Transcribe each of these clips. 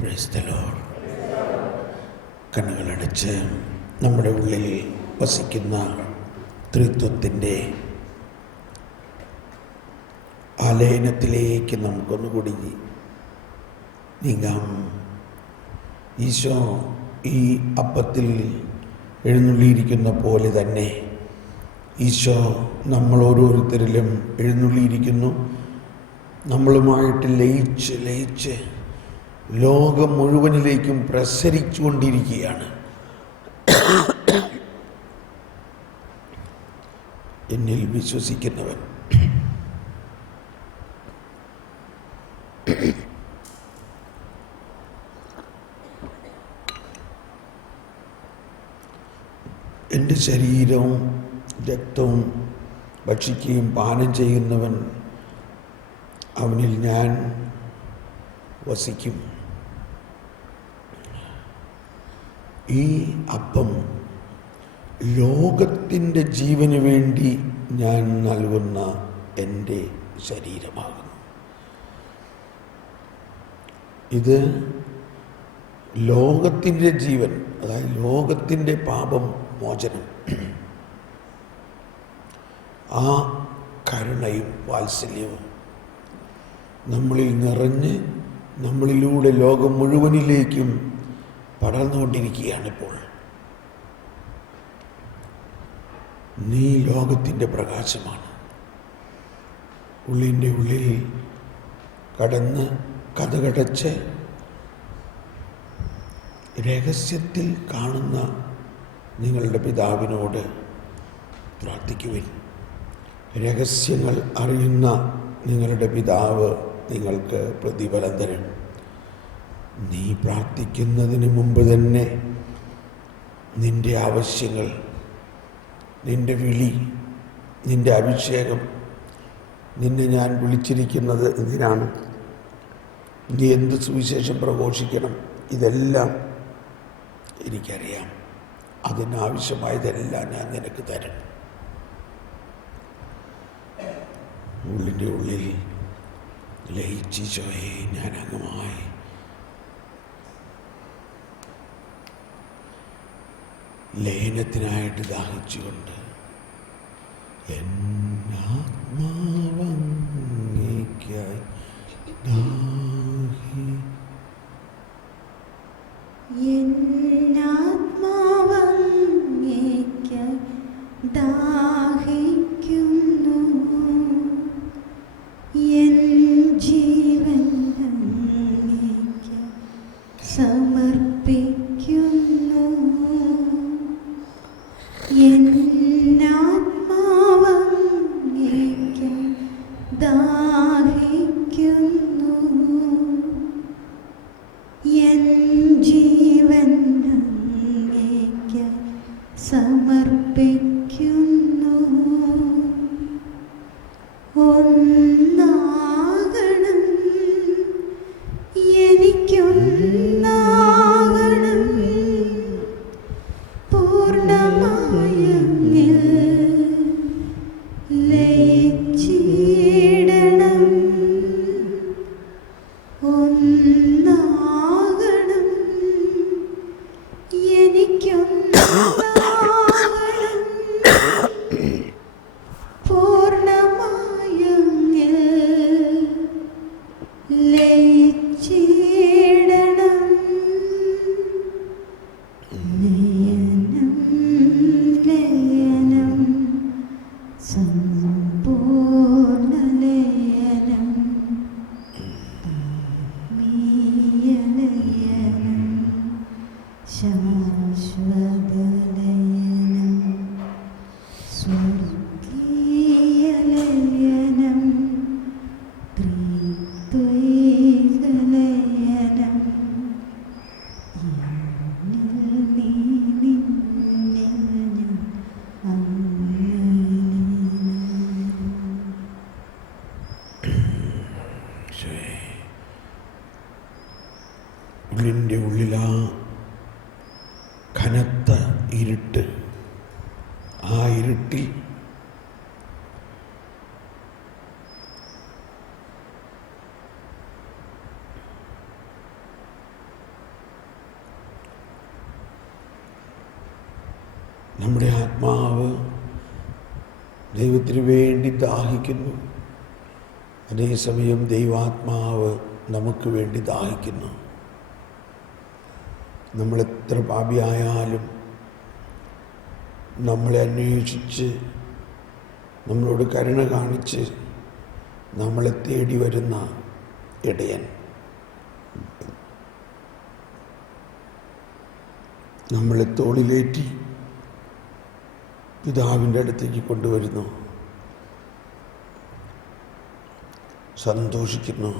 Praise the Lord. കണ്ണുകളടച്ച് നമ്മുടെ ഉള്ളിൽ വസിക്കുന്ന ത്രിത്വത്തിൻ്റെ ആലയനത്തിലേക്ക് നമുക്കൊന്നുകൂടി നീങ്ങാം. ഈശോ ഈ അപ്പത്തിൽ എഴുന്നള്ളിയിരിക്കുന്ന പോലെ തന്നെ ഈശോ നമ്മൾ ഓരോരുത്തരിലും എഴുന്നള്ളിയിരിക്കുന്നു. നമ്മളുമായിട്ട് ലയിച്ച് ലോകം മുഴുവനിലേക്കും പ്രസരിച്ചു കൊണ്ടിരിക്കുകയാണ്. എന്നിൽ വിശ്വസിക്കുന്നവൻ എൻ്റെ ശരീരവും രക്തവും ഭക്ഷിക്കുകയും പാനം ചെയ്യുന്നവൻ അവനിൽ ഞാൻ വസിക്കും. ഈ അപ്പം ലോകത്തിൻ്റെ ജീവന് വേണ്ടി ഞാൻ നൽകുന്ന എൻ്റെ ശരീരമാകുന്നു. ഇത് ലോകത്തിൻ്റെ ജീവൻ, അതായത് ലോകത്തിൻ്റെ പാപം മോചനം, ആ കരുണയും വാത്സല്യവും നമ്മളിൽ നിറഞ്ഞ് നമ്മളിലൂടെ ലോകം മുഴുവനിലേക്കും പടർന്നുകൊണ്ടിരിക്കുകയാണിപ്പോൾ. നീ ലോകത്തിൻ്റെ പ്രകാശമാണ്. ഉള്ളിൻ്റെ ഉള്ളിൽ കടന്ന് കതകടച്ച് രഹസ്യത്തിൽ കാണുന്ന നിങ്ങളുടെ പിതാവിനോട് പ്രാർത്ഥിക്കുവിൻ. രഹസ്യങ്ങൾ അറിയുന്ന നിങ്ങളുടെ പിതാവ് നിങ്ങൾക്ക് പ്രതിഫലം തരും. നീ പ്രാർത്ഥിക്കുന്നതിന് മുമ്പ് തന്നെ നിൻ്റെ ആവശ്യങ്ങൾ, നിൻ്റെ വിളി, നിൻ്റെ അഭിഷേകം, നിന്നെ ഞാൻ വിളിച്ചിരിക്കുന്നത് എന്തിനാണ്, നീ എന്ത് സുവിശേഷം പ്രഘോഷിക്കണം, ഇതെല്ലാം എനിക്കറിയാം. അതിനാവശ്യമായതെല്ലാം ഞാൻ നിനക്ക് തരും. ഉള്ളിൻ്റെ ഉള്ളിൽ ലയിച്ചോയെ ഞാൻ അങ്ങുമായി ലയനത്തിനായിട്ട് ദാഹിച്ചുകൊണ്ട് എന്നാത്മാവങ്ങേയ്ക്കായി ദാഹിക്കുന്നു. എൻ ജീവൻ അങ്ങേയ്ക്ക് സമർപ്പിക്കുന്നു. എന്നാത്മാവങ്ങേയ്ക്ക് ദാഹിക്കുന്നു. എൻ ജീവൻ അങ്ങേയ്ക്ക് സമർപ്പിക്കുന്നു. ഒന്നാകണം, എനിക്കൊന്നാകണം, പൂർണ്ണമായങ്ങിൽ ലയിച്ചിടണം. ഒന്നാകണം, എനിക്കൊന്നാകണം, പൂർണ്ണമായങ്ങിൽ ലയിച്ചിടണം. ലയനം ലയനം സമ്പൂർണ്ണ ലയനം. ലയനം ശാശ്വത ലയനം. സ്വർഗീയ ലയനം. ത്രിത്വൈക ലയനം. എന്നിൽ നീ, നിന്നിൽ ഞാൻ, ഉള്ളിൻ്റെ ഉള്ളിലാ കനത്ത ഇരുട്ട്, ആ ഇരുട്ടിൽ നമ്മുടെ ആത്മാവ് ദൈവത്തിന് വേണ്ടി ദാഹിക്കുന്നു. അതേസമയം ദൈവാത്മാവ് നമുക്ക് വേണ്ടി ദാഹിക്കുന്നു. നമ്മളെത്ര പാപിയായാലും നമ്മളെ അന്വേഷിച്ച് നമ്മളോട് കരുണ കാണിച്ച് നമ്മളെ തേടി വരുന്ന ഇടയൻ നമ്മളെ തോളിലേറ്റി പിതാവിൻ്റെ അടുത്തേക്ക് കൊണ്ടുവരുന്നു, സന്തോഷിക്കുന്നു.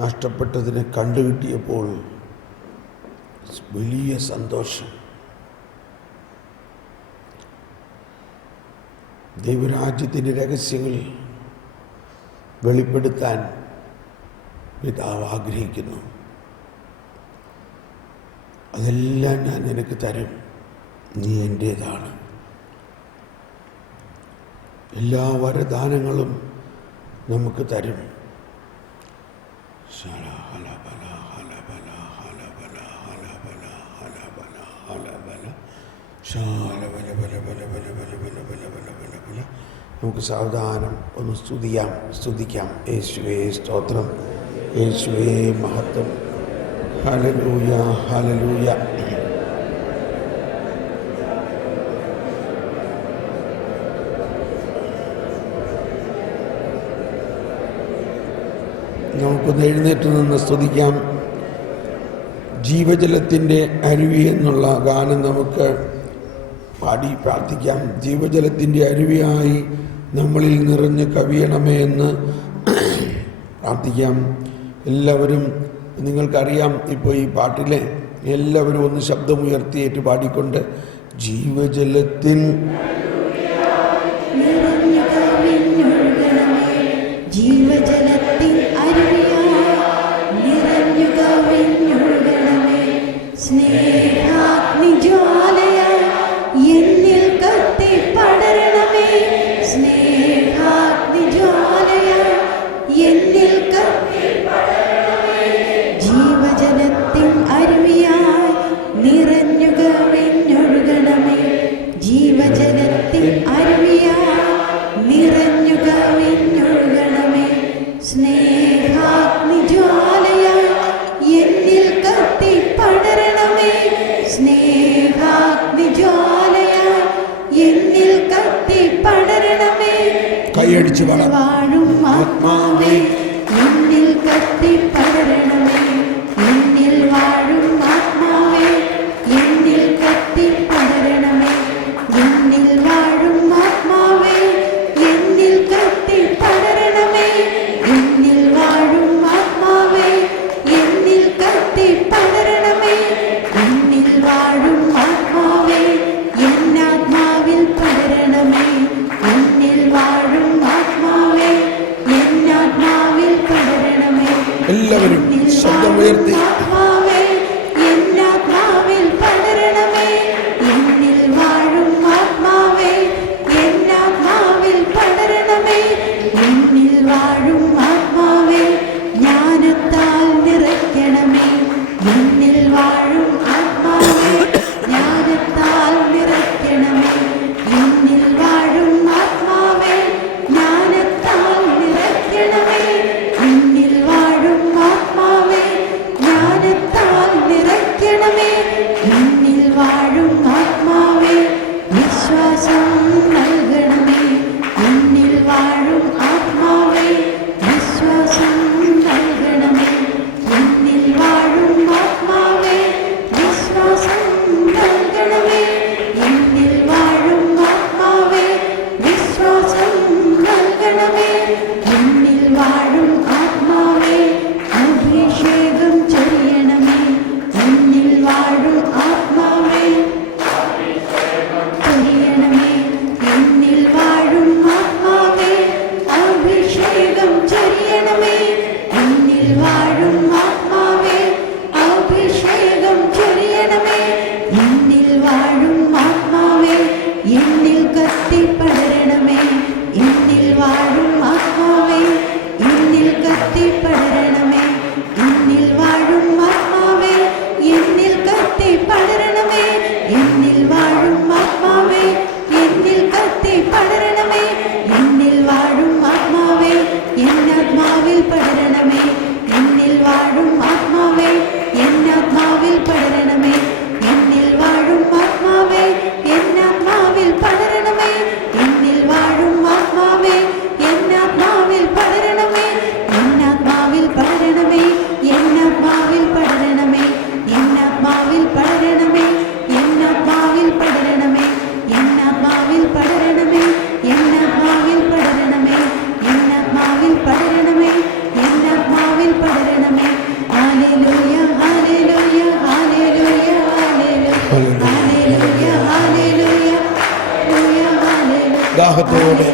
നഷ്ടപ്പെട്ടതിനെ കണ്ടുകിട്ടിയപ്പോൾ വലിയ സന്തോഷം. ദൈവരാജ്യത്തിൻ്റെ രഹസ്യങ്ങൾ വെളിപ്പെടുത്താൻ പിതാവ് ആഗ്രഹിക്കുന്നു. അതെല്ലാം ഞാൻ നിനക്ക് തരും, നീ എൻ്റേതാണ്. എല്ലാ വരദാനങ്ങളും നമുക്ക് തരും. നമുക്ക് സാവധാനം ഒന്ന് സ്തുതിക്കാം. യേശുവേ സ്തോത്രം, യേശുവേ മഹത്വം. Hallelujah, hallelujah. നമുക്കൊന്ന് എഴുന്നേറ്റ് നിന്ന് സ്തുതിക്കാം. ജീവജലത്തിൻ്റെ അരുവി എന്നുള്ള ഗാനം നമുക്ക് പാടി പ്രാർത്ഥിക്കാം. ജീവജലത്തിൻ്റെ അരുവിയായി നമ്മളിൽ നിറഞ്ഞ് കവിയണമേ എന്ന് പ്രാർത്ഥിക്കാം. എല്ലാവരും, നിങ്ങൾക്കറിയാം, ഇപ്പോൾ ഈ പാട്ടിലെ എല്ലാവരും ഒന്ന് ശബ്ദമുയർത്തിയേറ്റ് പാടിക്കൊണ്ട് ജീവജലത്തിൻ ജീവജലത്തിൻ അരുവിയായി നിറഞ്ഞു കവിഞ്ഞൊഴുകണമേ. സ്നേഹാഗ്നി ജ്വാലയായി എന്നിൽ കത്തി പടരണമേ. സ്നേഹാഗ്നി ജ്വാലയായി എന്നിൽ കത്തി പടരണമേ. ജീവജലത്തിൻ അരുവിയായി നിറഞ്ഞു കവിഞ്ഞൊഴുകണമേ. ജീവജലത്തിൻ അരുവിയായി നിറഞ്ഞു കവിഞ്ഞൊഴുകണമേ. സ്നേഹാഗ്നി ജ്വാലയായി എന്നിൽ കത്തി പടരണമേ. സ്നേഹാഗ്നി ജ്വാലയായി എന്നിൽ കത്തി പടരണമേ. കൈയടിച്ച് വാഴും ആത്മാവേ എന്നിൽ കത്തി പടരണമേ. എന്നിൽ വാഴും ആത്മാവേ എന്നിൽ കത്തി പടരണമേ. എന്നിൽ വാഴും ആത്മാവേ എന്നിൽ കത്തി പടരണമേ. എന്നിൽ വാഴും ആത്മാവേ എന്നിൽ കത്തി പടരണമേ. എന്നിൽ വാഴും ആത്മാവേ എന്നാത്മാവിൽ പടരണമേ. എന്നിൽ വാഴും ആത്മാവേ എന്നാത്മാവിൽ പടരണമേ. എല്ലാവരും ശബ്ദമുയർത്തി ആത്മാവേ എന്നാത്മാവിൽ പടരണമേ. എന്നിൽ വാഴും ആത്മാവേ എന്നാത്മാവിൽ പടരണമേ. എന്നിൽ വാഴും ആത്മാവേ ജ്ഞാനത്താൽ നിറയ്ക്കണമേ. എന്നിൽ വാഴും ആത്മാവേ ജ്ഞാനത്താൽ നിറയ്ക്കണമേ. എന്നിൽ വാഴും ആത്മാവേ ജ്ഞാനത്താൽ നിറയ്ക്കണമേ. എന്നിൽ വാഴും ആത്മാവേ ജ്ഞാനത്താൽ ഉത്സാഹത്തോടെ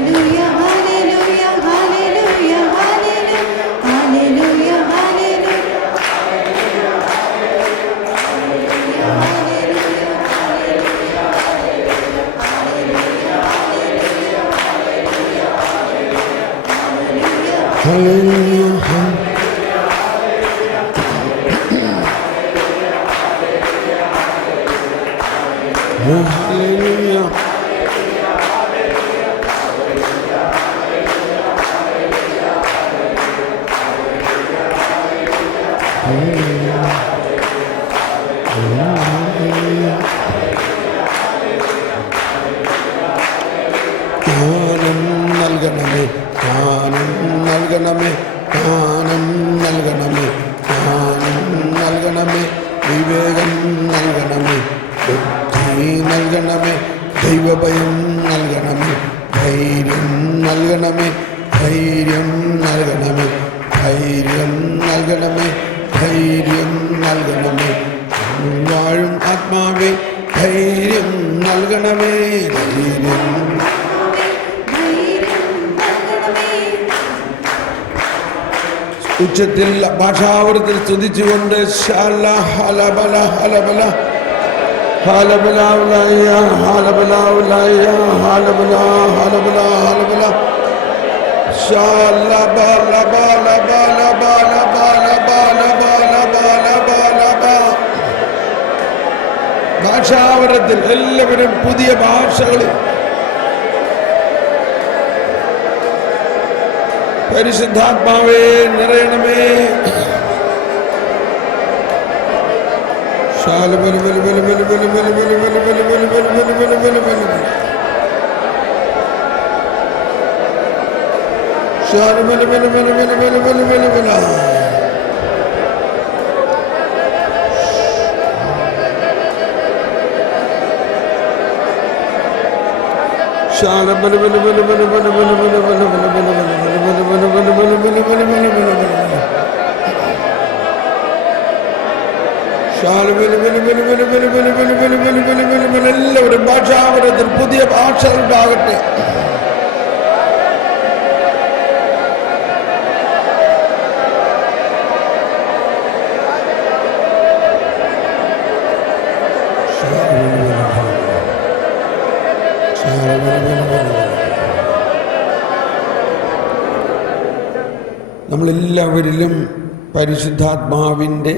ജ്ഞാനം നൽകണമേ, ജ്ഞാനം നൽകണമേ, ജ്ഞാനം നൽകണമേ, ജ്ഞാനം നൽകണമേ, വിവേകം നൽകണമേ, ബുദ്ധി നൽകണമേ, ദൈവഭയം നൽകണമേ, ധൈര്യം നൽകണമേ, ധൈര്യം നൽകണമേ, ധൈര്യം നൽകണമേ, ധൈര്യം നൽകണമേ, വാഴും ആത്മാവേ ധൈര്യം നൽകണമേ, ധൈര്യം. ഉച്ചത്തിൽ ഭാഷാവൃത്തിൽ സ്തുതിച്ചുകൊണ്ട് ഭാഷാവൃത്തിൽ എല്ലാവരും പുതിയ ഭാഷകളിൽ പരിശുദ്ധാത്മാവേ നിറയണമേ. എല്ലാവരും ഭാഷാവരത്തിൽ പുതിയ ഭാഷകളുണ്ടാകട്ടെ. നമ്മളെല്ലാവരിലും പരിശുദ്ധാത്മാവിൻ്റെ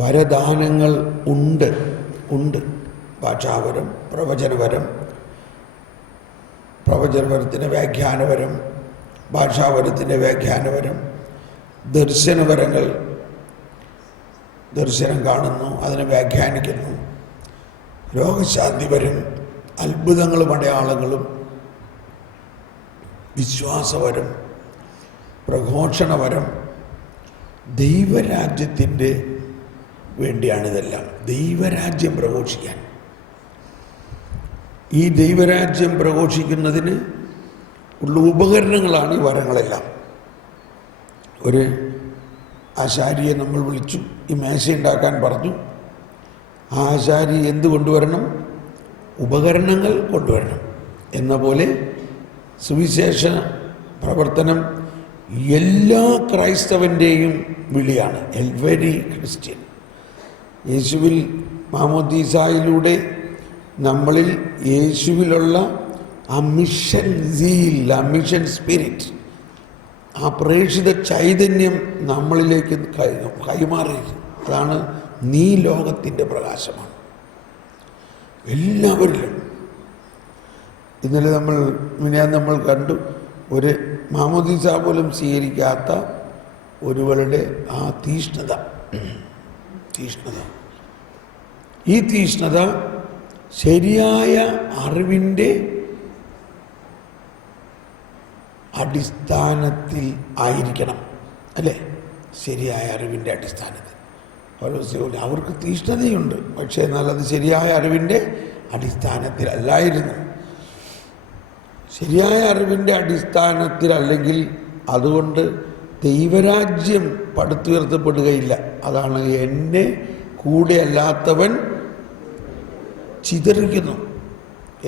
വരദാനങ്ങൾ ഉണ്ട്. ഭാഷാവരം, പ്രവചനവരം, പ്രവചനവരത്തിൻ്റെ വ്യാഖ്യാനവരം, ഭാഷാവരത്തിൻ്റെ വ്യാഖ്യാനവരം, ദർശനവരങ്ങൾ. ദർശനം കാണുന്നു, അതിനെ വ്യാഖ്യാനിക്കുന്നു. രോഗശാന്തിവരം, അത്ഭുതങ്ങളും അടയാളങ്ങളും, വിശ്വാസവരം, പ്രഘോഷണവരം. ദൈവരാജ്യത്തിൻ്റെ വേണ്ടിയാണിതെല്ലാം. ദൈവരാജ്യം പ്രഘോഷിക്കാൻ, ഈ ദൈവരാജ്യം പ്രഘോഷിക്കുന്നതിന് ഉള്ള ഉപകരണങ്ങളാണ് ഈ വരങ്ങളെല്ലാം. ഒരു ആശാരിയെ നമ്മൾ വിളിച്ചു, ഈ മേശ ഉണ്ടാക്കാൻ പറഞ്ഞു. ആ ആശാരി എന്ത് കൊണ്ടുവരണം? ഉപകരണങ്ങൾ കൊണ്ടുവരണം. എന്ന പോലെ സുവിശേഷ പ്രവർത്തനം എല്ലാ ക്രൈസ്തവൻ്റെയും വിളിയാണ്. Every Christian. യേശുവിൽ മാമോദീസായിലൂടെ നമ്മളിൽ യേശുവിലുള്ള ആ മിഷൻ സീൽ, ആ മിഷൻ സ്പിരിറ്റ്, ആ പ്രേക്ഷിത ചൈതന്യം നമ്മളിലേക്ക് കൈമാറിയിരിക്കും. അതാണ് നീ ലോകത്തിൻ്റെ പ്രകാശമാണ്. എല്ലാവരിലും. ഇന്നലെ നമ്മൾ കണ്ടു, ഒരു മാമോദീസ പോലും സ്വീകരിക്കാത്ത ഒരുവളുടെ ആ തീഷ്ണത. ഈ തീഷ്ണത ശരിയായ അറിവിൻ്റെ അടിസ്ഥാനത്തിൽ ആയിരിക്കണം, അല്ലേ? ശരിയായ അറിവിൻ്റെ അടിസ്ഥാനത്തിൽ. അവർക്ക് തീഷ്ണതയുണ്ട്, പക്ഷേ എന്നാൽ അത് ശരിയായ അറിവിൻ്റെ അടിസ്ഥാനത്തിലല്ലായിരുന്നു. ശരിയായ അറിവിൻ്റെ അടിസ്ഥാനത്തിലല്ലെങ്കിൽ അതുകൊണ്ട് ദൈവരാജ്യം പടുത്തുയർത്തപ്പെടുകയില്ല. അതാണ് എന്നെ കൂടെ അല്ലാത്തവൻ ചിതറിക്കുന്നു.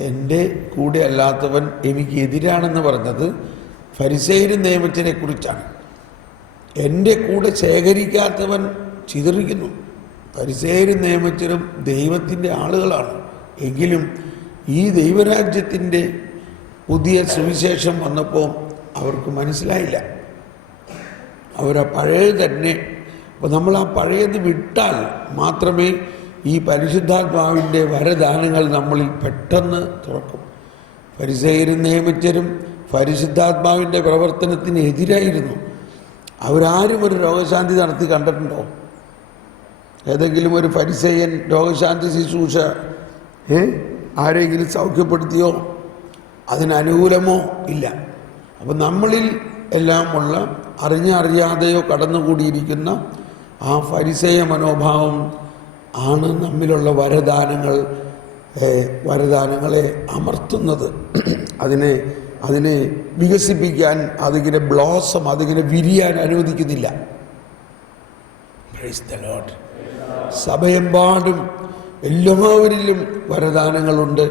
എൻ്റെ കൂടെ അല്ലാത്തവൻ എനിക്ക് എതിരാണെന്ന് പറഞ്ഞത് ഫരിസേയരും നിയമത്തിനെ കുറിച്ചാണ്. എൻ്റെ കൂടെ ശേഖരിക്കാത്തവൻ ചിതറിക്കുന്നു. ഫരിസേയരും നിയമത്തിനും ദൈവത്തിൻ്റെ ആളുകളാണ്. എങ്കിലും ഈ ദൈവരാജ്യത്തിൻ്റെ പുതിയ സുവിശേഷം വന്നപ്പോൾ അവർക്ക് മനസ്സിലായില്ല. അവരാ പഴയ തന്നെ. അപ്പോൾ നമ്മൾ ആ പഴയത് വിട്ടാൽ മാത്രമേ ഈ പരിശുദ്ധാത്മാവിൻ്റെ വരദാനങ്ങൾ നമ്മളിൽ പെട്ടെന്ന് തുറക്കും. ഫരിസേയരും നിയമജ്ഞരും പരിശുദ്ധാത്മാവിൻ്റെ പ്രവർത്തനത്തിന് എതിരായിരുന്നു. അവരാരും ഒരു രോഗശാന്തി നടത്തി കണ്ടിട്ടുണ്ടോ? ഏതെങ്കിലും ഒരു ഫരിസേയൻ രോഗശാന്തി ശുശ്രൂഷ ആരെങ്കിലും സൗഖ്യപ്പെടുത്തിയോ? അതിനനുകൂലമോ? ഇല്ല. അപ്പം നമ്മളിൽ എല്ലാമുള്ള അറിഞ്ഞറിയാതെയോ കടന്നുകൂടിയിരിക്കുന്ന ആ ഫരിസേയ മനോഭാവം ആണ് നമ്മിലുള്ള വരദാനങ്ങളെ അമർത്തുന്നത്. അതിനെ വികസിപ്പിക്കാൻ, അതിങ്ങനെ ബ്ലോസം, അതിങ്ങനെ വിരിയാൻ അനുവദിക്കുന്നില്ല. Praise the Lord. സഭയെമ്പാടും എല്ലാവരിലും വരദാനങ്ങളുണ്ട്.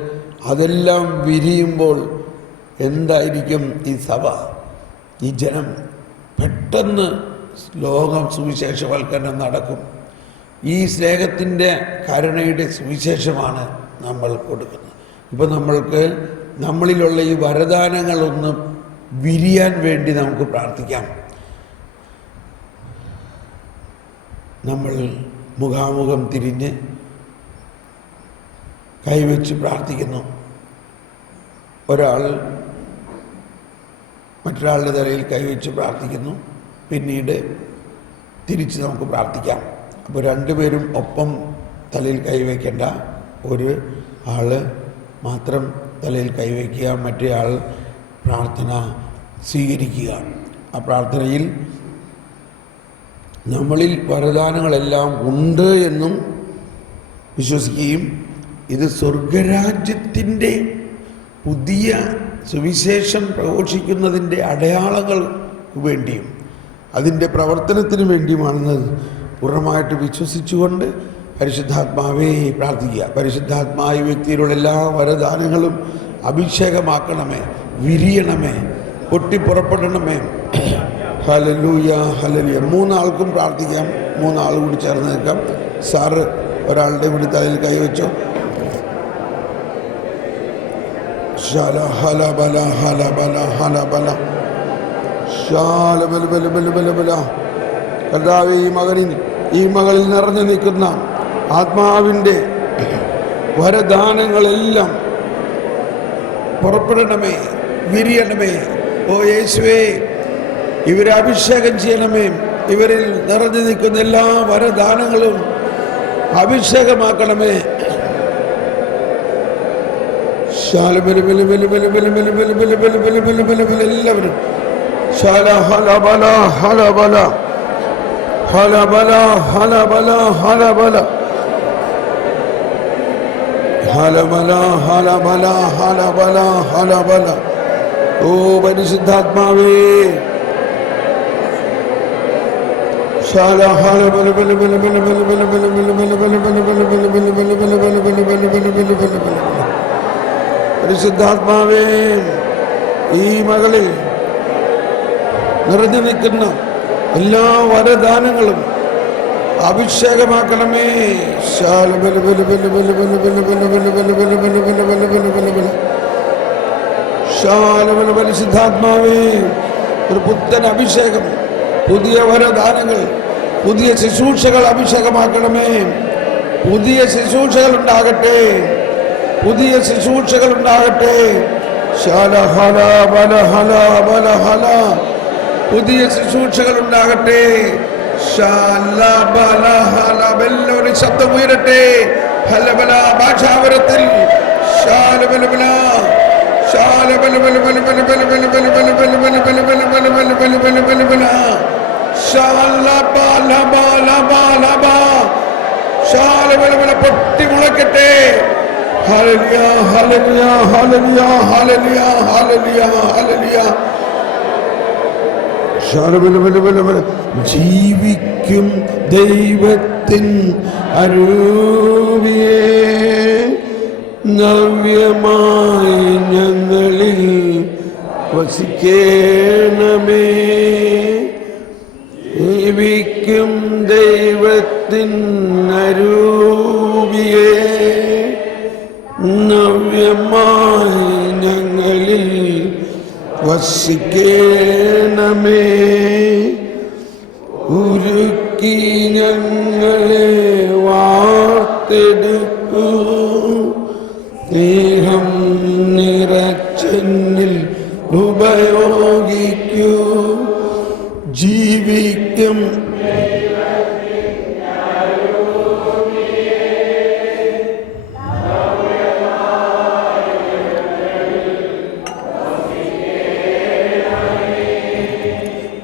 അതെല്ലാം വിരിയുമ്പോൾ എന്തായിരിക്കും ഈ സഭ, ഈ ജനം? പെട്ടെന്ന് ലോകം സുവിശേഷവൽക്കരണം നടക്കും. ഈ സ്നേഹത്തിൻ്റെ കരുണയുടെ സുവിശേഷമാണ് നമ്മൾ കൊടുക്കുന്നത്. ഇപ്പം നമ്മളിലുള്ള ഈ വരദാനങ്ങളൊന്ന് വിരിയാൻ വേണ്ടി നമുക്ക് പ്രാർത്ഥിക്കാം. നമ്മൾ മുഖാമുഖം തിരിഞ്ഞ് കൈവച്ച് പ്രാർത്ഥിക്കുന്നു. ഒരാൾ മറ്റൊരാളുടെ തലയിൽ കൈവച്ച് പ്രാർത്ഥിക്കുന്നു. പിന്നീട് തിരിച്ച് നമുക്ക് പ്രാർത്ഥിക്കാം. അപ്പോൾ രണ്ടുപേരും ഒപ്പം തലയിൽ കൈവയ്ക്കേണ്ട. ഒരു ആൾ മാത്രം തലയിൽ കൈവയ്ക്കുക, മറ്റേ ആൾ പ്രാർത്ഥന സ്വീകരിക്കുക. ആ പ്രാർത്ഥനയിൽ നമ്മളിൽ വരദാനങ്ങളെല്ലാം ഉണ്ട് എന്നും വിശ്വസിക്കുകയും ഇത് സ്വർഗരാജ്യത്തിൻ്റെ പുതിയ സുവിശേഷം പ്രഘോഷിക്കുന്നതിൻ്റെ അടയാളങ്ങൾക്ക് വേണ്ടിയും അതിൻ്റെ പ്രവർത്തനത്തിന് വേണ്ടിയുമാണെന്ന് പൂർണ്ണമായിട്ട് വിശ്വസിച്ചുകൊണ്ട് പരിശുദ്ധാത്മാവേ പ്രാർത്ഥിക്കുക. പരിശുദ്ധാത്മായ വ്യക്തിയിലുള്ള എല്ലാ വരദാനങ്ങളും അഭിഷേകമാക്കണമേ, വിരിയണമേ, പൊട്ടിപ്പുറപ്പെടണമേ. Hallelujah, hallelujah. മൂന്നാൾക്കും പ്രാർത്ഥിക്കാം. മൂന്നാൾ കൂടി ചേർന്ന് നിൽക്കാം. സാറ് ഒരാളുടെ കൂടി തലയിൽ കൈവച്ചോ. ശാല ഹല ബല ഹല ബല ഹല ബല ശാല ബല ബല ബല ബല ബല. കർത്താവേ, ഈ മകളിൽ നിറഞ്ഞു നിൽക്കുന്ന ആത്മാവിൻ്റെ വരദാനങ്ങളെല്ലാം പുറപ്പെടണമേ, വിരിയണമേ. ഓ യേശുവേ, ഇവരെ അഭിഷേകം ചെയ്യണമേ. ഇവരിൽ നിറഞ്ഞു നിൽക്കുന്ന എല്ലാ വരദാനങ്ങളും അഭിഷേകമാക്കണമേ. എല്ലാവരും ശാല ഹല ബല ഹല ബല ഹല ബല ഹല ബല ഹല ബല ഹല ബല ഹല ബല ഹല ബല ഹല ബല. ഓ പരിശുദ്ധാത്മാവേ, ശാല ഹല ബല ബല ബല ബല ബല ബല ബല ബല ബല ബല ബല ബല ബല ബല ബല ബല ബല ബല ബല. പരിശുദ്ധാത്മാവേ, ഈ മകളിൽ നിറഞ്ഞു നിൽക്കുന്ന എല്ലാ വരദാനങ്ങളും അഭിഷേകമാക്കണമേ. പരിശുദ്ധാത്മാവേ, ഒരു പുത്തൻ അഭിഷേകം, പുതിയ വരദാനങ്ങൾ, പുതിയ ശുശ്രൂഷകൾ അഭിഷേകമാക്കണമേ. പുതിയ ശുശ്രൂഷകൾ ഉണ്ടാകട്ടെ, പുതിയ ശുശ്രൂഷകൾ ഉണ്ടാകട്ടെ. ശാല ഹല ബല ഹല ബല ഹല. പുതിയ ശുശ്രൂഷകൾ ഉണ്ടാകട്ടെ. എല്ലാവരും ശബ്ദം ഉയരട്ടെ. ഹലബല ഭാഷാവരത്തിൽ ശാലബലബല ശാലബലബല ശാലബലബല പൊട്ടി മുളക്കട്ടെ. Hallelujah, hallelujah, hallelujah, hallelujah, hallelujah, hallelujah. ജീവിക്കും ദൈവത്തിൻ അരൂപിയേ, നവ്യമായി ഞങ്ങളിൽ വസിക്കേണമേ. ജീവിക്കും ദൈവത്തിൻ അരൂപിയേ, നവ്യമായി ഞങ്ങളിൽ വസിക്കേണമേ. ഉരുക്കി ഞങ്ങളെ വാർത്തെടുക്കൂ, സ്നേഹം നിറച്ചെന്നിൽ ഉപയോഗിക്കൂ. ജീവിക്കും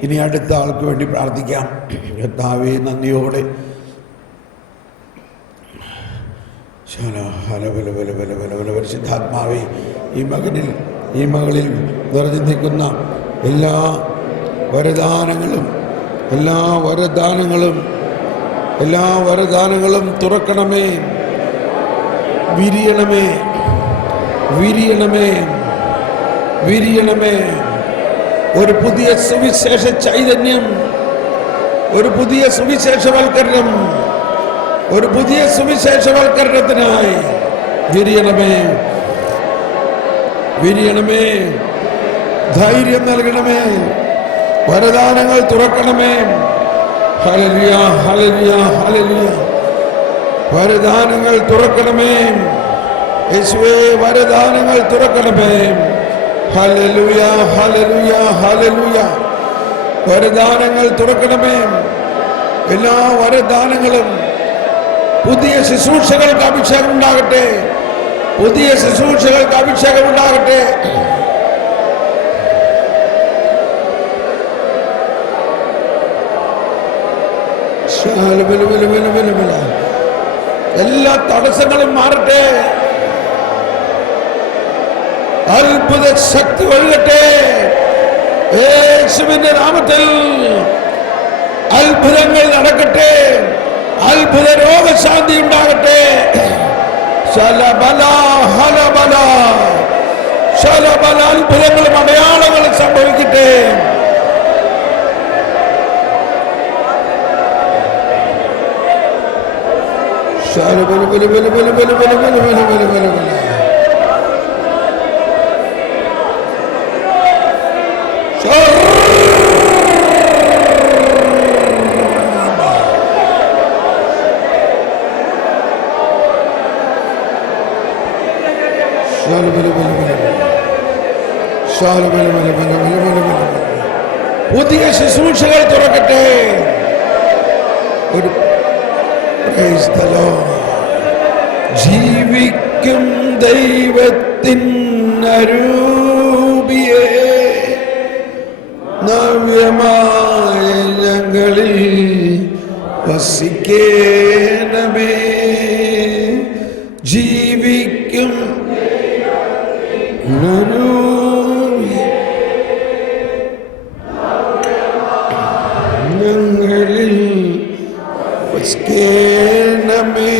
ഇനി അടുത്ത ആൾക്ക് വേണ്ടി പ്രാർത്ഥിക്കാം. കർത്താവേ, നന്ദിയോടെ പരിശുദ്ധാത്മാവേ, ഈ മകളിൽ നിറഞ്ഞു നിൽക്കുന്ന എല്ലാ വരദാനങ്ങളും തുറക്കണമേ, വിരിയണമേ. ഒരു പുതിയ സുവിശേഷ ചൈതന്യം, ഒരു പുതിയ സുവിശേഷവൽക്കരണത്തിനായി വിരിയണമേ. ധൈര്യം നൽകണമേ, വരദാനങ്ങൾ തുറക്കണമേ. Hallelujah, hallelujah, hallelujah. വരദാനങ്ങൾ തുറക്കണമേ യേശുവേ, വരദാനങ്ങൾ തുറക്കണമേ. Hallelujah, hallelujah, hallelujah. വരദാനങ്ങൾ തുറക്കണമേ. എല്ലാ വരദാനങ്ങളും പുതിയ ശുശ്രൂഷകൾക്ക് അഭിഷേകം ഉണ്ടാകട്ടെ. എല്ലാ തടസ്സങ്ങളും മാറട്ടെ. അത്ഭുത ശക്തി ഒഴുകട്ടെ. യേശുവിന്റെ നാമത്തിൽ അത്ഭുതങ്ങൾ നടക്കട്ടെ. അത്ഭുത രോഗശാന്തി ഉണ്ടാകട്ടെ. അത്ഭുതങ്ങളും അടയാളങ്ങളും സംഭവിക്കട്ടെ. പുതിയ ശുശ്രൂഷകൾ തുറക്കട്ടെ. ജീവിക്കും ദൈവത്തിൻ അരൂപിയേ, നവ്യമായ ഞങ്ങളിൽ വസിക്കേണമേ. ജീവിക്കും ഞങ്ങളിൽ വസിക്കേണമേ.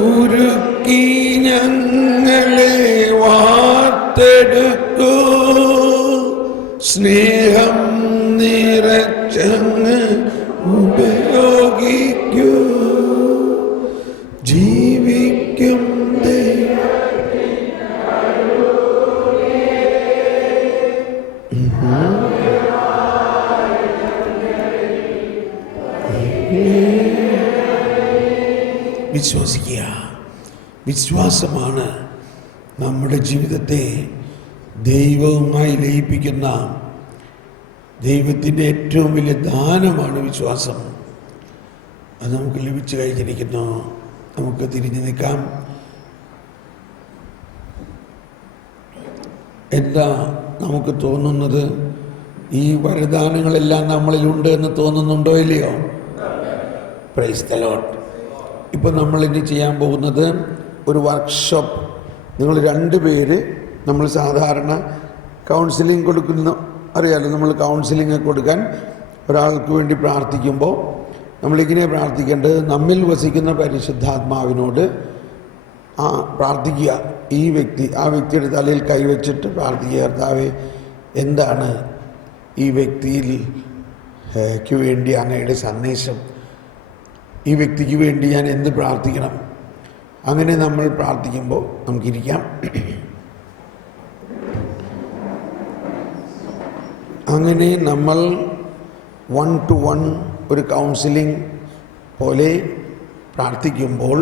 ഉരുക്കി ഞങ്ങളെ വാർത്തെടുക്കൂ, സ്നേഹം നിറച്ചങ്ങ് ഉപയോഗിക്കൂ. ജീവിക്കും വിശ്വസിക്കുക. വിശ്വാസമാണ് നമ്മുടെ ജീവിതത്തെ ദൈവവുമായി ലയിപ്പിക്കുന്ന ദൈവത്തിൻ്റെ ഏറ്റവും വലിയ ദാനമാണ് വിശ്വാസം. അത് നമുക്ക് ലഭിച്ചു കഴിഞ്ഞിരിക്കുന്നു. നമുക്ക് തിരിഞ്ഞു നിൽക്കാം. എന്താ നമുക്ക് തോന്നുന്നത്? ഈ വരദാനങ്ങളെല്ലാം നമ്മളിലുണ്ട് എന്ന് തോന്നുന്നുണ്ടോ ഇല്ലയോ? Praise the Lord. ഇപ്പോൾ നമ്മളിനി ചെയ്യാൻ പോകുന്നത് ഒരു വർക്ക്ഷോപ്പ്. നിങ്ങൾ 2 പേര്, നമ്മൾ സാധാരണ കൗൺസിലിംഗ് കൊടുക്കുന്ന അറിയാമല്ലോ, നമ്മൾ കൗൺസിലിംഗ് കൊടുക്കാൻ ഒരാൾക്ക് വേണ്ടി പ്രാർത്ഥിക്കുമ്പോൾ നമ്മളിങ്ങനെ പ്രാർത്ഥിക്കേണ്ടത്, നമ്മിൽ വസിക്കുന്ന പരിശുദ്ധാത്മാവിനോട് പ്രാർത്ഥിക്കുക. ഈ വ്യക്തി ആ വ്യക്തിയുടെ തലയിൽ കൈവച്ചിട്ട് പ്രാർത്ഥിക്കുക, കർത്താവേ എന്താണ് ഈ വ്യക്തിക്ക് വേണ്ടി അങ്ങയുടെ സന്ദേശം, ഈ വ്യക്തിക്ക് വേണ്ടി ഞാൻ എന്ത് പ്രാർത്ഥിക്കണം. അങ്ങനെ നമ്മൾ പ്രാർത്ഥിക്കുമ്പോൾ നമുക്കിരിക്കാം. അങ്ങനെ നമ്മൾ 1-to-1 ഒരു കൗൺസിലിംഗ് പോലെ പ്രാർത്ഥിക്കുമ്പോൾ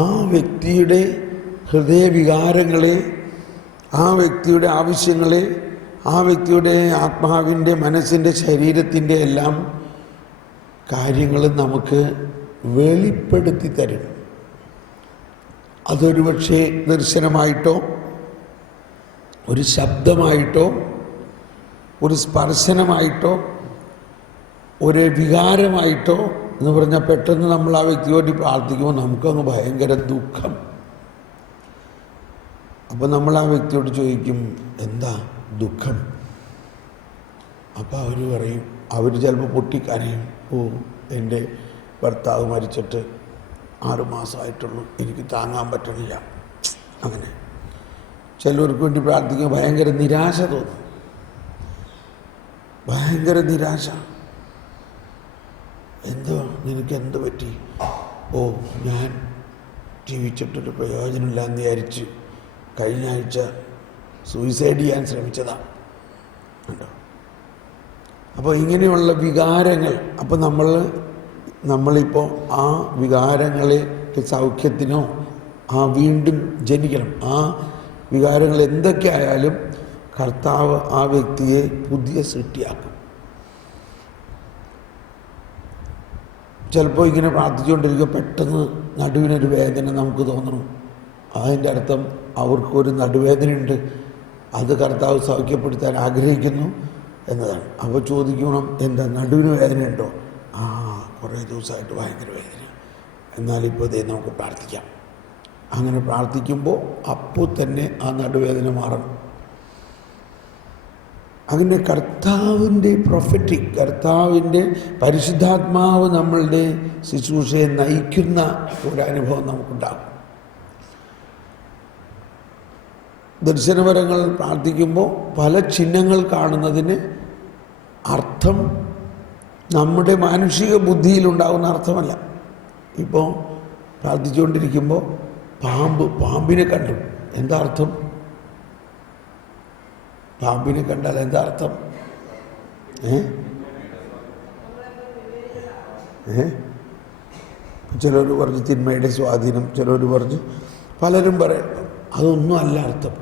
ആ വ്യക്തിയുടെ ഹൃദയവികാരങ്ങളെ, ആ വ്യക്തിയുടെ ആവശ്യങ്ങളെ, ആ വ്യക്തിയുടെ ആത്മാവിൻ്റെ, മനസ്സിൻ്റെ, ശരീരത്തിൻ്റെ എല്ലാം കാര്യങ്ങൾ നമുക്ക് വെളിപ്പെടുത്തി തരും. അതൊരു പക്ഷേ ദർശനമായിട്ടോ, ഒരു ശബ്ദമായിട്ടോ, ഒരു സ്പർശനമായിട്ടോ, ഒരു വികാരമായിട്ടോ എന്ന് പറഞ്ഞാൽ പെട്ടെന്ന് നമ്മൾ ആ വ്യക്തിക്ക് വേണ്ടി പ്രാർത്ഥിക്കുമ്പോൾ നമുക്കങ്ങ് ഭയങ്കര ദുഃഖം. അപ്പം നമ്മൾ ആ വ്യക്തിയോട് ചോദിക്കും, എന്താ ദുഃഖം? അപ്പോൾ അവർ പറയും, അവർ ചിലപ്പോൾ പൊട്ടിക്കരയും, ഓ എൻ്റെ ഭർത്താവ് മരിച്ചിട്ട് 6 മാസമായിട്ടുള്ളൂ, എനിക്ക് താങ്ങാൻ പറ്റണില്ല. അങ്ങനെ ചിലവർക്ക് വേണ്ടി പ്രാർത്ഥിക്കുമ്പോൾ ഭയങ്കര നിരാശ തോന്നും, ഭയങ്കര നിരാശ. എന്തോ നിനക്ക് എന്ത് പറ്റി? ഓ ഞാൻ ജീവിച്ചിട്ടൊരു പ്രയോജനമില്ല എന്ന് വിചാരിച്ച് കഴിഞ്ഞ ആഴ്ച സൂയിസൈഡ് ചെയ്യാൻ ശ്രമിച്ചതാണ് കണ്ടോ. അപ്പോൾ ഇങ്ങനെയുള്ള വികാരങ്ങൾ, അപ്പോൾ നമ്മളിപ്പോൾ ആ വികാരങ്ങളെ സൗഖ്യത്തിനോ വീണ്ടും ജനിക്കണം. ആ വികാരങ്ങൾ എന്തൊക്കെ ആയാലും കർത്താവ് ആ വ്യക്തിയെ പുതിയ സൃഷ്ടിയാക്കും. ചിലപ്പോൾ ഇങ്ങനെ പ്രാർത്ഥിച്ചുകൊണ്ടിരിക്കുക പെട്ടെന്ന് നടുവിനൊരു വേദന നമുക്ക് തോന്നണം. അതിൻ്റെ അർത്ഥം അവർക്കൊരു നടുവേദനയുണ്ട്, അത് കർത്താവ് സൗഖ്യപ്പെടുത്താൻ ആഗ്രഹിക്കുന്നു എന്നതാണ്. അപ്പോൾ ചോദിക്കണം, എന്താ നടുവിന് വേദനയുണ്ടോ? കുറേ ദിവസമായിട്ട് ഭയങ്കര വേദന, എന്നാലിപ്പോൾ ഇതേ നമുക്ക് പ്രാർത്ഥിക്കാം. അങ്ങനെ പ്രാർത്ഥിക്കുമ്പോൾ അപ്പോൾ തന്നെ ആ നടുവേദന മാറണം. അങ്ങനെ കർത്താവിൻ്റെ പ്രൊഫറ്റിക്, കർത്താവിൻ്റെ പരിശുദ്ധാത്മാവ് നമ്മളുടെ ശുശ്രൂഷയെ നയിക്കുന്ന ഒരനുഭവം നമുക്കുണ്ടാകും. ദർശനപരങ്ങൾ പ്രാർത്ഥിക്കുമ്പോൾ പല ചിഹ്നങ്ങൾ കാണുന്നതിന് അർത്ഥം നമ്മുടെ മാനുഷിക ബുദ്ധിയിലുണ്ടാകുന്ന അർത്ഥമല്ല. ഇപ്പോൾ പ്രാർത്ഥിച്ചുകൊണ്ടിരിക്കുമ്പോൾ പാമ്പിനെ കണ്ടു, എന്താ അർത്ഥം? പാമ്പിനെ കണ്ടാൽ എന്താ അർത്ഥം? ചിലർ പറഞ്ഞു തിന്മയുടെ സ്വാധീനം, ചിലർ പറഞ്ഞു, പലരും പറയും അതൊന്നും അല്ല അർത്ഥം.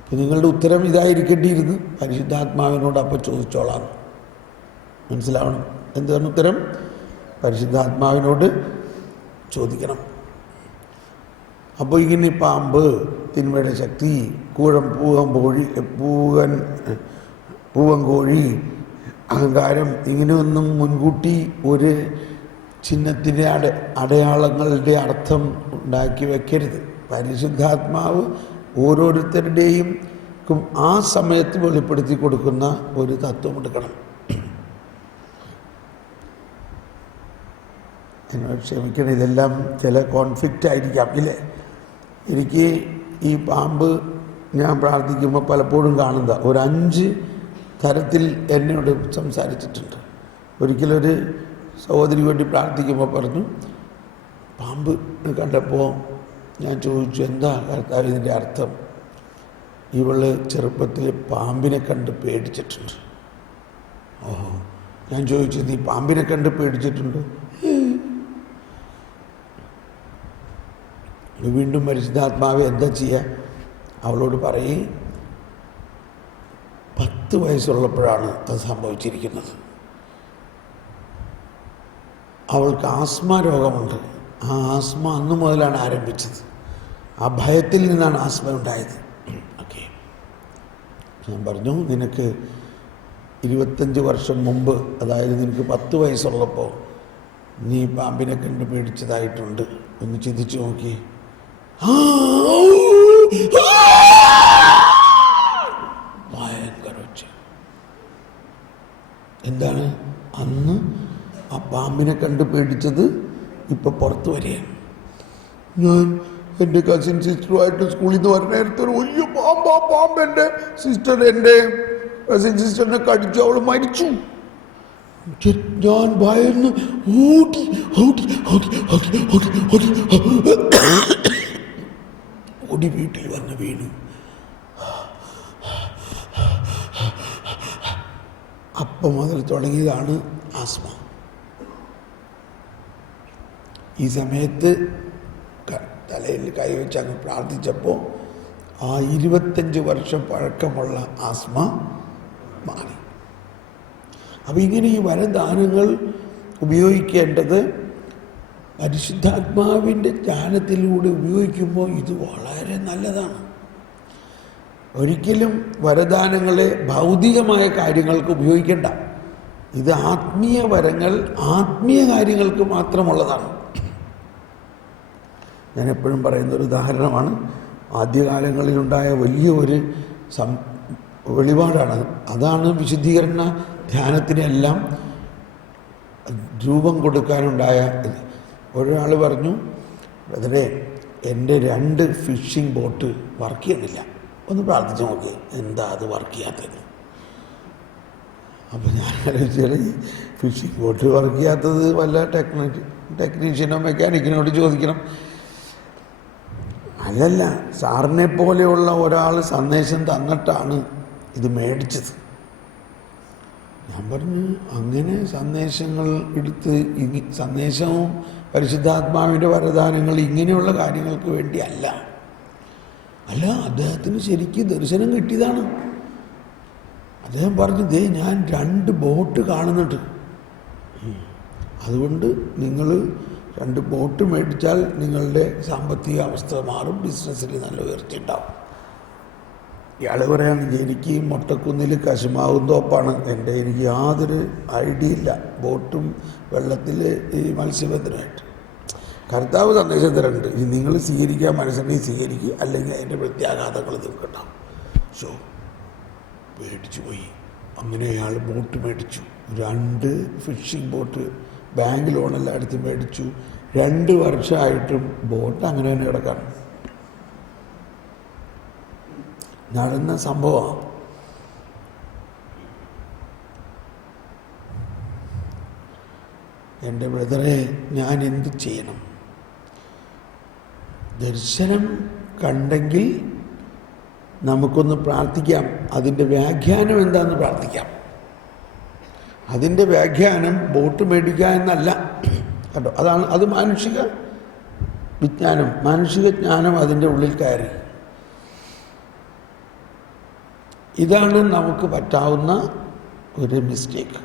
അപ്പം നിങ്ങളുടെ ഉത്തരം ഇതായിരിക്കേണ്ടിയിരുന്നു, പരിശുദ്ധാത്മാവിനോട് അപ്പം ചോദിച്ചോളാം. മനസ്സിലാവണം എന്താണ് ഉത്തരം? പരിശുദ്ധാത്മാവിനോട് ചോദിക്കണം. അപ്പോൾ ഇങ്ങനെ പാമ്പ്, തിന്മയുടെ ശക്തി, പൂവൻകോഴി, അഹങ്കാരം, ഇങ്ങനെയൊന്നും മുൻകൂട്ടി ഒരു ചിഹ്നത്തിൻ്റെ അടയാളങ്ങളുടെ അർത്ഥം ഉണ്ടാക്കി വയ്ക്കരുത്. പരിശുദ്ധാത്മാവ് ഓരോരുത്തരുടെയും ആ സമയത്ത് വെളിപ്പെടുത്തി കൊടുക്കുന്ന ഒരു തത്വം എടുക്കണം. എന്നോട് ക്ഷമിക്കണം, ഇതെല്ലാം ചില കോൺഫ്ലിക്റ്റ് ആയിരിക്കാം ഇല്ലേ. എനിക്ക് ഈ പാമ്പ് ഞാൻ പ്രാർത്ഥിക്കുമ്പോൾ പലപ്പോഴും കാണുന്ന ഒരു 5 തരത്തിൽ എന്നോട് സംസാരിച്ചിട്ടുണ്ട്. ഒരിക്കലൊരു സഹോദരി വേണ്ടി പ്രാർത്ഥിക്കുമ്പോൾ പറഞ്ഞു, പാമ്പ് കണ്ടപ്പോൾ ഞാൻ ചോദിച്ചു, എന്താ കർത്താവ് ഇതിൻ്റെ അർത്ഥം? ഇവള് ചെറുപ്പത്തിൽ പാമ്പിനെ കണ്ട് പേടിച്ചിട്ടുണ്ട്. ഓഹോ. ഞാൻ ചോദിച്ചു, നീ പാമ്പിനെ കണ്ട് പേടിച്ചിട്ടുണ്ടോ? വീണ്ടും പരിശുദ്ധാത്മാവ് എന്താ ചെയ്യുക? അവളോട് പറയേ, 10 വയസ്സുള്ളപ്പോഴാണ് അത് സംഭവിച്ചിരിക്കുന്നത്. അവൾക്ക് ആസ്മ രോഗമുണ്ട്. ആ ആസ്മ അന്ന് മുതലാണ് ആരംഭിച്ചത്. ആ ഭയത്തിൽ നിന്നാണ് ആസ്മ ഉണ്ടായത്. ഓക്കെ. ഞാൻ പറഞ്ഞു, നിനക്ക് 25 വർഷം മുമ്പ്, അതായത് നിനക്ക് 10 വയസ്സുള്ളപ്പോൾ നീ പാമ്പിനെ കണ്ട് പേടിച്ചതായിട്ടുണ്ട്. ഒന്ന് ചിന്തിച്ചു നോക്കി. ഭയങ്കര ഒച്ച. എന്താണ്? അന്ന് ആ പാമ്പിനെ കണ്ട് പേടിച്ചത് ഇപ്പം പുറത്തു വരികയാണ്. ഞാൻ എൻ്റെ കസിൻ സിസ്റ്ററുമായിട്ട് സ്കൂളിൽ നിന്ന് വരുന്ന നേരത്തെ ഒരു വലിയ പാമ്പ് എൻ്റെ കസിൻ സിസ്റ്ററിനെ കടിച്ചു, അവൾ മരിച്ചു. ഞാൻ ഭയന്ന് ഓടി വീട്ടിൽ വന്ന് വീണു. അപ്പം മുതൽ തുടങ്ങിയതാണ് ആസ്മ. ഈ സമയത്ത് തലയിൽ കൈവച്ച് അങ്ങ് പ്രാർത്ഥിച്ചപ്പോൾ ആ 25 വർഷം പഴക്കമുള്ള ആസ്മ മാറി. അപ്പം ഇങ്ങനെ ഈ വരദാനങ്ങൾ ഉപയോഗിക്കേണ്ടത് പരിശുദ്ധാത്മാവിൻ്റെ ജ്ഞാനത്തിലൂടെ ഉപയോഗിക്കുമ്പോൾ ഇത് വളരെ നല്ലതാണ്. ഒരിക്കലും വരദാനങ്ങളെ ഭൗതികമായ കാര്യങ്ങൾക്ക് ഉപയോഗിക്കേണ്ട. ഇത് ആത്മീയ വരങ്ങൾ ആത്മീയ കാര്യങ്ങൾക്ക് മാത്രമുള്ളതാണ്. ഞാൻ എപ്പോഴും പറയുന്നൊരു ഉദാഹരണമാണ്, ആദ്യകാലങ്ങളിലുണ്ടായ വലിയ ഒരു വെളിപാടാണ്. അതാണ് വിശുദ്ധീകരണ ധ്യാനത്തിനെല്ലാം രൂപം കൊടുക്കാനുണ്ടായ ഇത്. ഒരാൾ പറഞ്ഞു, അതിനെ എൻ്റെ 2 ഫിഷിംഗ് ബോട്ട് വർക്ക് ചെയ്യുന്നില്ല, ഒന്ന് പ്രാർത്ഥിച്ച് നോക്കി എന്താ അത് വർക്ക് ചെയ്യാത്തത്. അപ്പോൾ ഞാൻ ആലോചിച്ചാൽ ഫിഷിംഗ് ബോട്ട് വർക്ക് ചെയ്യാത്തത് വല്ല ടെക്നീഷ്യനോ മെക്കാനിക്കിനോട് ചോദിക്കണം. അല്ലല്ല, സാറിനെ പോലെയുള്ള ഒരാൾ സന്ദേശം തന്നിട്ടാണ് ഇത് മേടിച്ചത്. ഞാൻ പറഞ്ഞു, അങ്ങനെ സന്ദേശങ്ങൾ എടുത്ത് സന്ദേശവും പരിശുദ്ധാത്മാവിൻ്റെ വരദാനങ്ങൾ ഇങ്ങനെയുള്ള കാര്യങ്ങൾക്ക് വേണ്ടിയല്ല. അല്ല, അദ്ദേഹത്തിന് ശരിക്കും ദർശനം കിട്ടിയതാണ്. അദ്ദേഹം പറഞ്ഞു, ദേ ഞാൻ 2 ബോട്ട് കാണുന്നുണ്ട്, അതുകൊണ്ട് നിങ്ങൾ 2 ബോട്ട് മേടിച്ചാൽ നിങ്ങളുടെ സാമ്പത്തിക അവസ്ഥ മാറും, ബിസിനസ്സിൽ നല്ല ഉയർച്ച ഉണ്ടാവും. ഇയാൾ പറയുകയാണെങ്കിൽ എനിക്ക് മൊട്ടക്കുന്നിൽ കശുമാവും തോപ്പാണ്, എനിക്ക് യാതൊരു ഐഡിയ ഇല്ല ബോട്ടും വെള്ളത്തിൽ ഈ മത്സ്യബന്ധനമായിട്ട്. കർത്താവ് സന്ദേശം തരുന്നുണ്ട്, ഈ നിങ്ങൾ സ്വീകരിക്കാൻ മനസ്സുണ്ടെങ്കിൽ സ്വീകരിക്കുക, അല്ലെങ്കിൽ അതിൻ്റെ പ്രത്യാഘാതങ്ങൾ നിൽക്കണ്ടാവും. സോ മേടിച്ചു പോയി. അങ്ങനെ അയാൾ ബോട്ട് മേടിച്ചു, 2 ഫിഷിംഗ് ബോട്ട് ബാങ്ക് ലോണെല്ലാം എടുത്ത് മേടിച്ചു. 2 വർഷമായിട്ടും ബോട്ട് അങ്ങനെ തന്നെ കിടക്കാണ്. നടന്ന സംഭവമാണ്. എൻ്റെ ബ്രദറെ, ഞാൻ എന്ത് ചെയ്യണം? ദർശനം കണ്ടെങ്കിൽ നമുക്കൊന്ന് പ്രാർത്ഥിക്കാം, അതിൻ്റെ വ്യാഖ്യാനം എന്താണെന്ന് പ്രാർത്ഥിക്കാം. അതിൻ്റെ വ്യാഖ്യാനം ബോട്ട് മേടിക്കുക എന്നല്ല കേട്ടോ. അത് മാനുഷിക വിജ്ഞാനം, മാനുഷിക ജ്ഞാനം അതിൻ്റെ ഉള്ളിൽ കയറി. ഇതാണ് നമുക്ക് പറ്റാവുന്ന ഒരു മിസ്റ്റേക്ക്.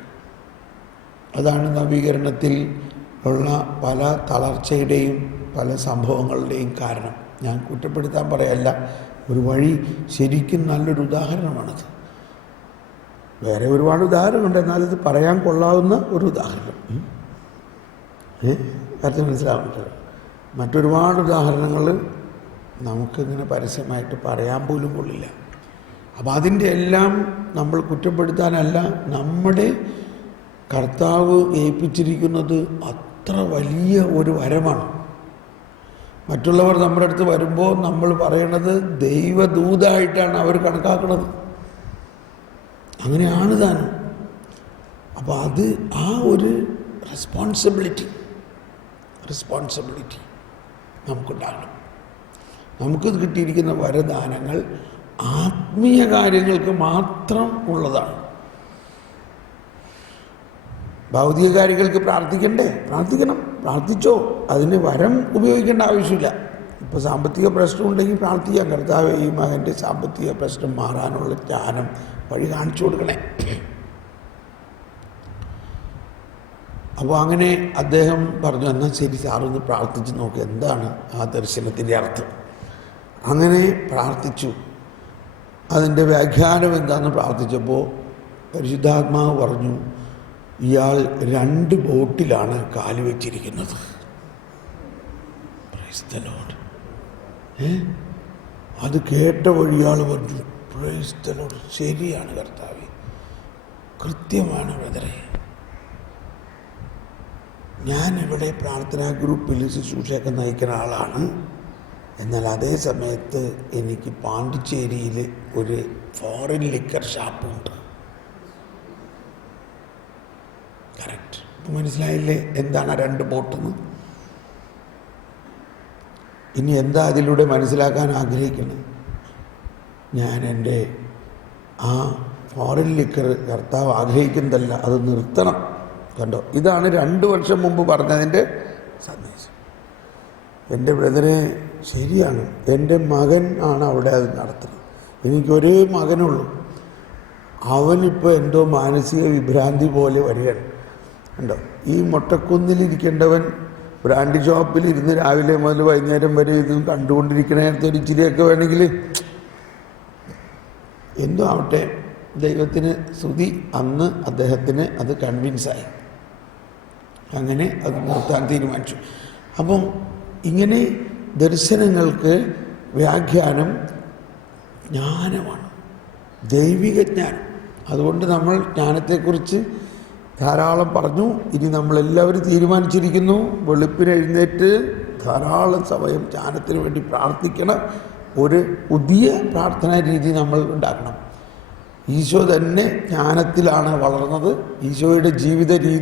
അതാണ് നവീകരണത്തിൽ ഉള്ള പല തളർച്ചയുടെയും പല സംഭവങ്ങളുടെയും കാരണം. ഞാൻ കുറ്റപ്പെടുത്താൻ പറയല്ല, ഒരു വഴി ശരിക്കും നല്ലൊരു ഉദാഹരണമാണത്. വേറെ ഒരുപാട് ഉദാഹരണമുണ്ട്, എന്നാലിത് പറയാൻ കൊള്ളാവുന്ന ഒരു ഉദാഹരണം. കാര്യത്തിൽ മനസ്സിലാവുന്നുണ്ട്. മറ്റൊരുപാട് ഉദാഹരണങ്ങൾ നമുക്കിങ്ങനെ പരസ്യമായിട്ട് പറയാൻ പോലും കൊള്ളില്ല. അപ്പം അതിൻ്റെ എല്ലാം നമ്മൾ കുറ്റപ്പെടുത്താനല്ല, നമ്മുടെ കർത്താവ് ഏൽപ്പിച്ചിരിക്കുന്നത് അത്ര വലിയ ഒരു വരമാണ്. മറ്റുള്ളവർ നമ്മുടെ അടുത്ത് വരുമ്പോൾ നമ്മൾ പറയണത് ദൈവദൂതായിട്ടാണ് അവർ കണക്കാക്കുന്നത്. അങ്ങനെയാണ് താനും. അപ്പോൾ അത് ആ ഒരു റെസ്പോൺസിബിലിറ്റി നമുക്കുണ്ടാകണം. നമുക്ക് കിട്ടിയിരിക്കുന്ന വരദാനങ്ങൾ ആത്മീയ കാര്യങ്ങൾക്ക് മാത്രം ഉള്ളതാണ്. ഭൗതിക കാര്യങ്ങൾക്ക് പ്രാർത്ഥിക്കണ്ടേ? പ്രാർത്ഥിച്ചോ, അതിന് വരം ഉപയോഗിക്കേണ്ട ആവശ്യമില്ല. ഇപ്പോൾ സാമ്പത്തിക പ്രശ്നം ഉണ്ടെങ്കിൽ പ്രാർത്ഥിക്കാം, കർത്താവേ ഈ മകൻ്റെ സാമ്പത്തിക പ്രശ്നം മാറാനുള്ള ജ്ഞാനം വഴി കാണിച്ചു കൊടുക്കണേ. അപ്പോൾ അങ്ങനെ അദ്ദേഹം പറഞ്ഞു, എന്നാൽ ശരി സാറൊന്ന് പ്രാർത്ഥിച്ച് നോക്ക്, എന്താണ് ആ ദർശനത്തിൻ്റെ അർത്ഥം. അങ്ങനെ പ്രാർത്ഥിച്ചു. അതിൻ്റെ വ്യാഖ്യാനം എന്താണെന്ന് പ്രാർത്ഥിച്ചപ്പോൾ പരിശുദ്ധാത്മാവ് പറഞ്ഞു, ഇയാൾ 2 ബോട്ടിലാണ് കാല് വെച്ചിരിക്കുന്നത്. Praise the Lord. അത് കേട്ട വഴി ഇയാൾ പറഞ്ഞു, പ്രൈസ് ദി ലോർഡ്, ശരിയാണ് കർത്താവേ, കൃത്യമാണ് ബ്രദറെ. ഞാനിവിടെ പ്രാർത്ഥനാ ഗ്രൂപ്പിൽ ശുശ്രൂഷയൊക്കെ നയിക്കുന്ന ആളാണ്. എന്നാൽ അതേ സമയത്ത് എനിക്ക് പാണ്ടിച്ചേരിയിൽ ഒരു ഫോറിൻ ലിക്കർ ഷാപ്പുണ്ട്. കറക്റ്റ്. ഇപ്പം മനസ്സിലായില്ലേ എന്താണ് 2 ബോട്ടെന്ന്? ഇനി എന്താ അതിലൂടെ മനസ്സിലാക്കാൻ ആഗ്രഹിക്കുന്നത്? ഞാൻ എൻ്റെ ആ ഫോറിൻ ലിക്കർ കർത്താവ് ആഗ്രഹിക്കുന്നതല്ല, അത് നിർത്തണം. കണ്ടോ, ഇതാണ് 2 വർഷം മുമ്പ് പറഞ്ഞതിൻ്റെ സന്ദേശം. എൻ്റെ ബ്രദറെ, ശരിയാണ്, എൻ്റെ മകൻ ആണ് അവിടെ അത് നടത്തുന്നത്. എനിക്കൊരേ മകനുള്ളൂ. അവനിപ്പോൾ എന്തോ മാനസിക വിഭ്രാന്തി പോലെ വരികയാണ്. കണ്ടോ, ഈ മൊട്ടക്കുന്നിലിരിക്കേണ്ടവൻ ബ്രാൻഡ് ഷോപ്പിലിരുന്ന് രാവിലെ മുതൽ വൈകുന്നേരം വരെ ഇതും കണ്ടുകൊണ്ടിരിക്കണ നേരത്തെ ഒരു ഇച്ചിരിയൊക്കെ വേണമെങ്കിൽ എന്തോ ആവട്ടെ, ദൈവത്തിന് സ്തുതി. അന്ന് അദ്ദേഹത്തിന് അത് കൺവിൻസായി. അങ്ങനെ അത് നിർത്താൻ തീരുമാനിച്ചു. അപ്പം ഇങ്ങനെ ദർശനങ്ങൾക്ക് വ്യാഖ്യാനം ജ്ഞാനമാണ്, ദൈവിക ജ്ഞാനം. അതുകൊണ്ട് നമ്മൾ ജ്ഞാനത്തെക്കുറിച്ച് ധാരാളം പറഞ്ഞു. ഇനി നമ്മളെല്ലാവരും തീരുമാനിച്ചിരിക്കുന്നു, വെളുപ്പിന് എഴുന്നേറ്റ് ധാരാളം സമയം ജ്ഞാനത്തിന് വേണ്ടി പ്രാർത്ഥിക്കണം. ഒരു പുതിയ പ്രാർത്ഥനാ രീതി നമ്മൾ ഉണ്ടാക്കണം. ഈശോ തന്നെ ജ്ഞാനത്തിലാണ് വളർന്നത്. ഈശോയുടെ ജീവിത രീതി